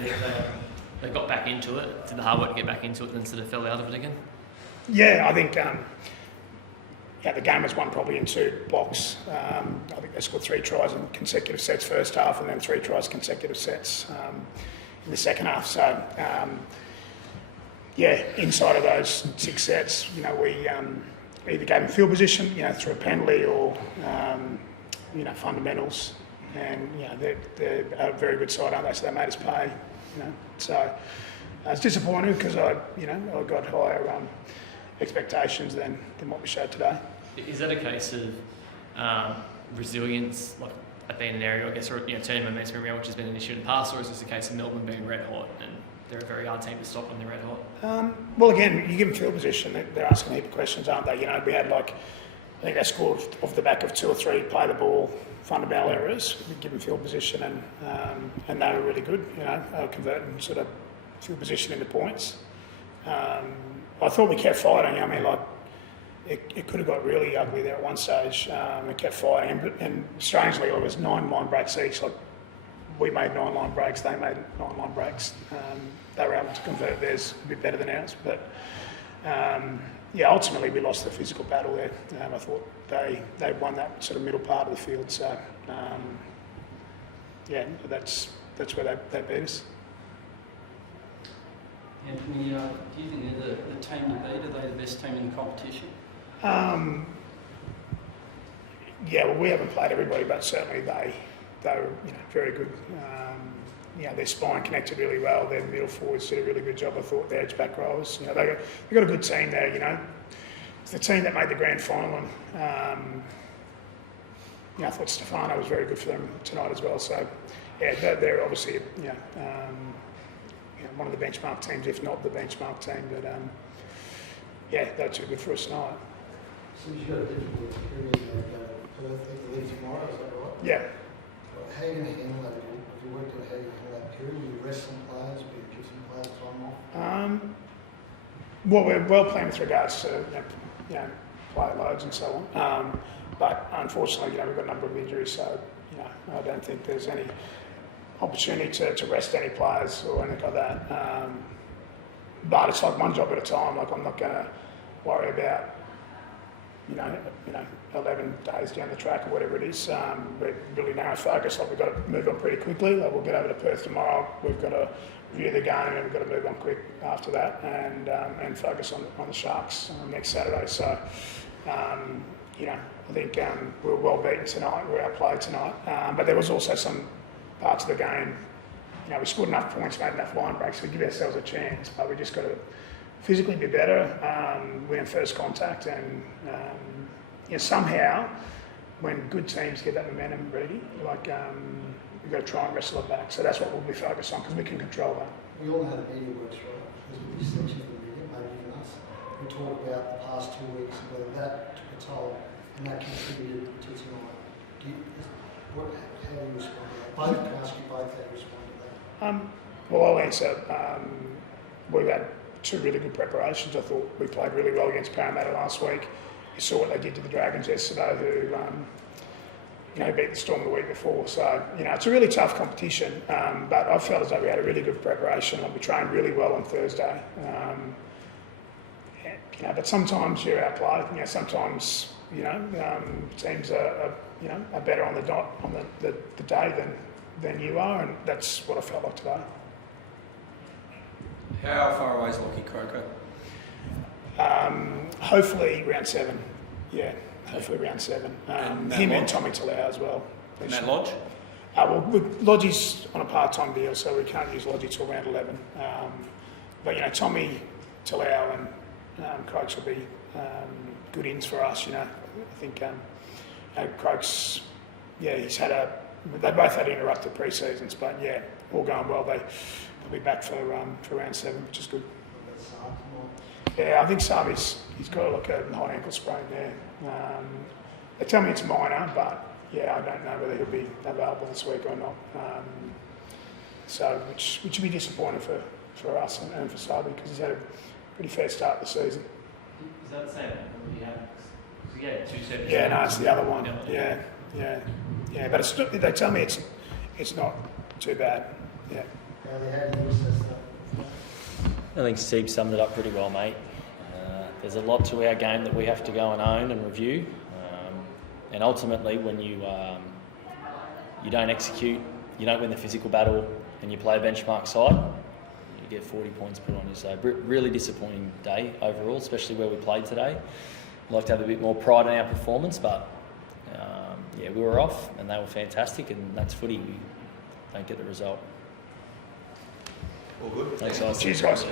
they got back into it, did the hard work to get back into it, then sort of fell out of it again? Yeah, I think the game was won probably in two blocks. I think they scored 3 tries in consecutive sets first half, and then 3 tries consecutive sets in the second half. So, inside of those 6 sets, we either gave them field position, through a penalty or, fundamentals. And, they're a very good side, aren't they? So they made us pay, So it's disappointing because I got higher expectations than what we showed today. Is that a case of resilience, like being an area, I guess, or turning momentum around, which has been an issue in the past, or is this a case of Melbourne being red hot and they're a very hard team to stop when they're red hot? Well, again, you give them field position, they're asking a heap of questions, aren't they? We had I think they scored off the back of 2 or 3 play the ball fundamental errors. We give them field position and they were really good. They were converting sort of field position into points. I thought we kept fighting. It could have got really ugly there at one stage. We kept fighting, and strangely, it was 9 line breaks each. We made 9 line breaks, they made 9 line breaks. They were able to convert theirs a bit better than ours, but ultimately we lost the physical battle there. I thought they won that sort of middle part of the field. So that's where they beat us. Anthony, do you think they're the team to beat? Are they the best team in the competition? We haven't played everybody, but certainly they were very good. Their spine connected really well. Their middle forwards did a really good job. I thought their edge back rowers. They got a good team there. It's the team that made the grand final. And, I thought Stefano was very good for them tonight as well. So they're obviously one of the benchmark teams, if not the benchmark team. But they're too good for us tonight. So you've got a difficult period at Perth, they leave tomorrow, is that right? Yeah. How are you going to handle that? Have you worked out how you handle that period? Will you rest some players? Will you give some players time off? Well, we're well planned with regards to player loads and so on. But unfortunately, we've got a number of injuries, so I don't think there's any opportunity to rest any players or anything like that. But it's one job at a time. I'm not going to worry about 11 days down the track or whatever it is. We're really narrow focus. We've got to move on pretty quickly. We'll get over to Perth tomorrow. We've got to review the game and we've got to move on quick after that and focus on the Sharks next Saturday. So, I think we were well beaten tonight. We were outplayed tonight. But there was also some parts of the game. We scored enough points, made enough line breaks to give ourselves a chance. But we just got to physically be better, win first contact, and somehow, when good teams get that momentum ready, we've got to try and wrestle it back. So that's what we'll be focused on because we can control that. We all know how the media works, right? There's a big section of the media, maybe even us. We talk about the past 2 weeks and whether that took a toll and that contributed to tonight. How do you respond to that? Both can ask you both how you respond to that. Well, I'll answer. We've had 2 really good preparations. I thought we played really well against Parramatta last week. You saw what they did to the Dragons yesterday, who beat the Storm the week before. So, it's a really tough competition, but I felt as though we had a really good preparation. We trained really well on Thursday. But sometimes you're outplayed. Sometimes, teams are better on the dot on the day than you are, and that's what I felt like today. How far away is Lockie Croker? Hopefully round 7. Yeah, hopefully round 7. Him and Tommy Talau as well. Matt Lodge? Lodgie's on a part-time deal, so we can't use Lodgie till round 11. But Tommy Talau and Croaks will be good ins for us. I think Croaks, they both had interrupted pre-seasons, but all going well. They'll be back for round 7, which is good. Yeah, I think Sabi's he's got a high ankle sprain there. They tell me it's minor, but I don't know whether he'll be available this week or not. Which would be disappointing for us and for Sabi because he's had a pretty fair start to the season. Is that the same he had? He had 2 seconds. Yeah, no, it's the other one. Yeah. But they tell me it's not too bad. Yeah. Bailey, how do you assess that? I think Steve summed it up pretty well, mate. There's a lot to our game that we have to go and own and review. And ultimately, when you don't execute, you don't win the physical battle, and you play a benchmark side, you get 40 points put on you. So really disappointing day overall, especially where we played today. I'd like to have a bit more pride in our performance, but yeah, we were off and they were fantastic, and that's footy. We don't get the result. All good. Thanks, guys. Cheers, guys.